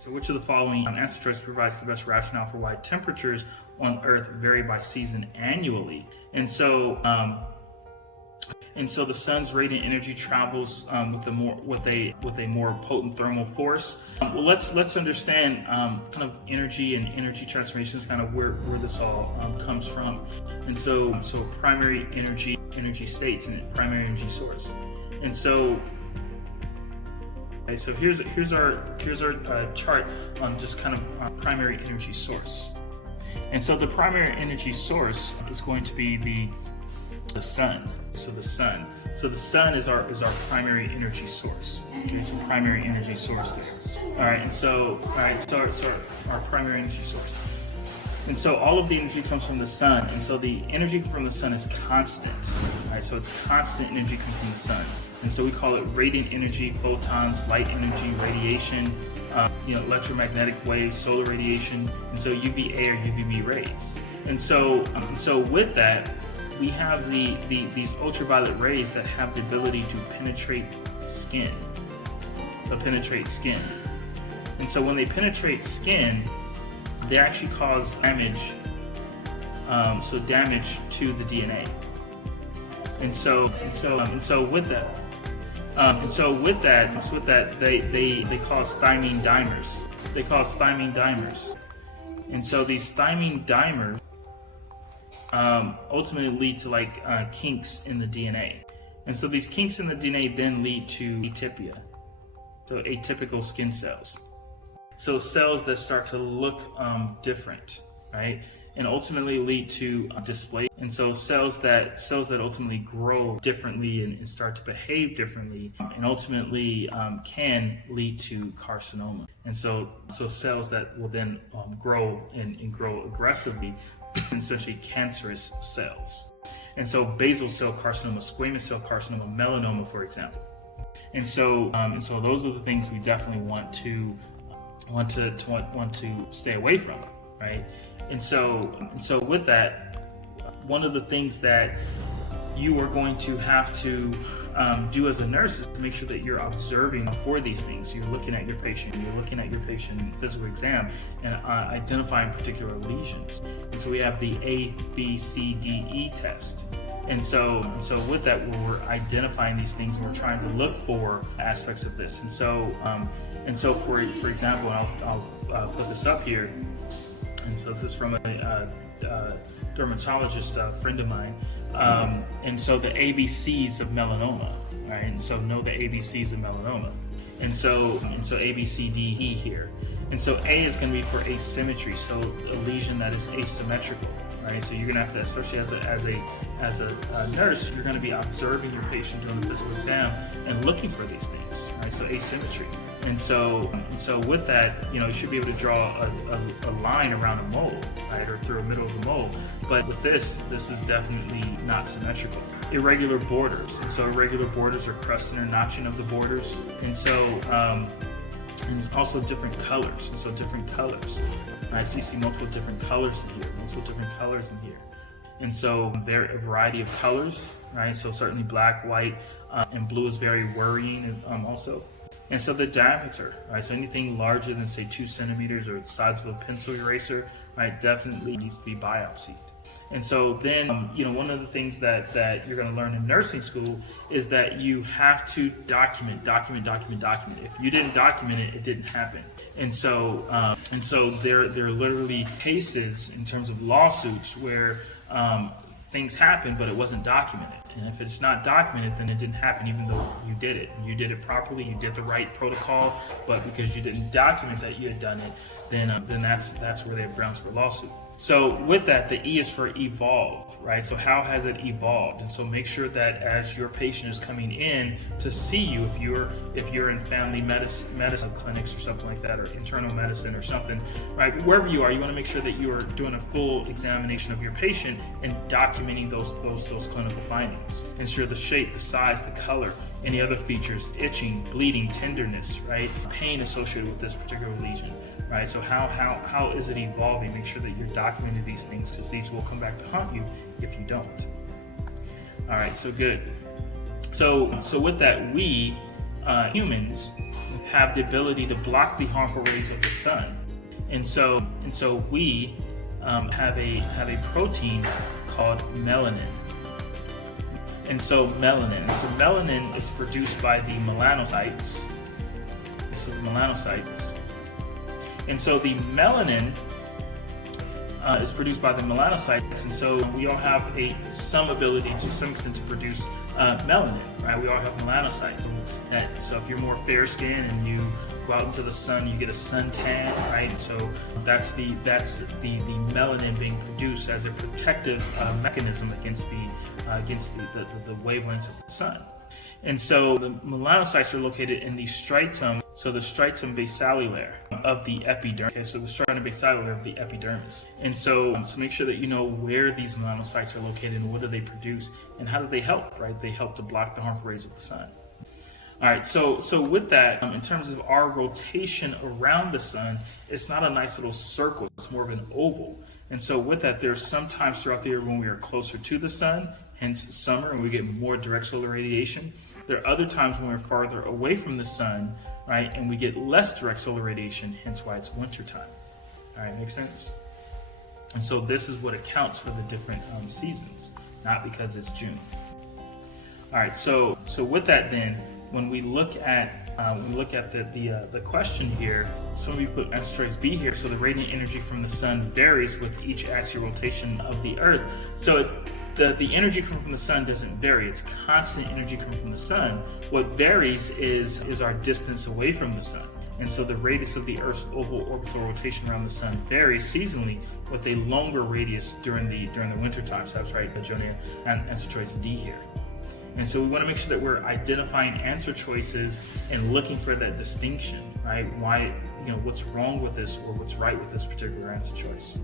So which of the following answer choice provides the best rationale for why temperatures on Earth vary by season annually? And so the sun's radiant energy travels with a more potent thermal force. Well, let's understand kind of energy and energy transformations, kind of where this all comes from. And so primary energy states and primary energy source. And so here's our chart on just kind of primary energy source. And so the primary energy source is going to be the sun. So the sun is our primary energy source. Okay, so primary energy source there. All right, so our primary energy source. And so all of the energy comes from the sun, and so the energy from the sun is constant. Right, so it's constant energy comes from the sun. And so we call it radiant energy, photons, light energy, radiation, electromagnetic waves, solar radiation, and so UVA or UVB rays. And so with that, we have these ultraviolet rays that have the ability to penetrate skin. And so when they penetrate skin, they actually cause damage. Damage to the DNA. And so with that, they cause thymine dimers. And so these thymine dimers ultimately lead to kinks in the DNA. And so these kinks in the DNA then lead to atypia. So atypical skin cells. So cells that start to look different, right? And ultimately lead to dysplasia. And so cells that ultimately grow differently and start to behave differently, and ultimately can lead to carcinoma. And so cells that will then grow and grow aggressively, essentially cancerous cells. And so basal cell carcinoma, squamous cell carcinoma, melanoma, for example. And so those are the things we definitely want to stay away from, right? And so with that, one of the things that you are going to have to do as a nurse is to make sure that you're observing for these things. You're looking at your patient in physical exam and identifying particular lesions. And so we have the A, B, C, D, E test. And so with that, we're identifying these things and we're trying to look for aspects of this. And so for example, I'll put this up here. And so this is from a dermatologist friend of mine. And so the ABCs of melanoma, right? And so know the ABCs of melanoma. And so A, B, C, D, E here. And so A is going to be for asymmetry, so a lesion that is asymmetrical, right? So you're going to have to, especially as a nurse, you're going to be observing your patient during the physical exam and looking for these things, right? So asymmetry. And so with that, you should be able to draw a line around a mole, right, or through the middle of the mole. But with this is definitely not symmetrical. Irregular borders, and so irregular borders are crusting or notching of the borders, and also different colors, right? So you see multiple different colors in here, and so there are a variety of colors, right? So certainly black, white, and blue is very worrying, also. And so the diameter, right? So anything larger than say 2 centimeters or the size of a pencil eraser, right, definitely needs to be biopsied. And so then, one of the things that you're going to learn in nursing school is that you have to document. If you didn't document it, it didn't happen. And so there are literally cases in terms of lawsuits where things happened, but it wasn't documented. And if it's not documented, then it didn't happen, even though you did it. You did it properly, you did the right protocol, but because you didn't document that you had done it, then that's where they have grounds for lawsuit. So with that, the E is for evolve, right? So how has it evolved? And so make sure that as your patient is coming in to see you, if you're in family medicine clinics or something like that, or internal medicine or something, right? Wherever you are, you want to make sure that you are doing a full examination of your patient and documenting those clinical findings. Ensure the shape, the size, the color, any other features, itching, bleeding, tenderness, right? Pain associated with this particular lesion. Right, so how is it evolving? Make sure that you're documenting these things, because these will come back to haunt you if you don't. All right, so good. So with that, we humans have the ability to block the harmful rays of the sun. And so we have a protein called melanin. And so melanin is produced by the melanocytes. This is melanocytes. And so the melanin is produced by the melanocytes, and so we all have some ability to some extent to produce melanin, right? We all have melanocytes. So if you're more fair skinned and you go out into the sun, you get a suntan, right? So that's the melanin being produced as a protective mechanism against the wavelengths of the sun. And so the melanocytes are located in the striatum, so the striatum basalare of the epidermis. Okay, so the striatum basalare of the epidermis. And so make sure that you know where these melanocytes are located and what do they produce and how do they help, right? They help to block the harmful rays of the sun. All right, so with that, in terms of our rotation around the sun, it's not a nice little circle, it's more of an oval. And so with that, there's some times throughout the year when we are closer to the sun, hence summer, and we get more direct solar radiation. There are other times when we're farther away from the sun, right, and we get less direct solar radiation, hence why it's wintertime. All right, makes sense? And so this is what accounts for the different seasons, not because it's June. All right, so with that then, when we look at the question here, some of you put answer choice B here. So the radiant energy from the sun varies with each axial rotation of the Earth. So the energy coming from the sun doesn't vary; it's constant energy coming from the sun. What varies is our distance away from the sun. And so the radius of the Earth's oval orbital rotation around the sun varies seasonally with a longer radius during the winter time. So that's right, Jonia, and answer choice D here. And so we want to make sure that we're identifying answer choices and looking for that distinction, right? Why, what's wrong with this or what's right with this particular answer choice.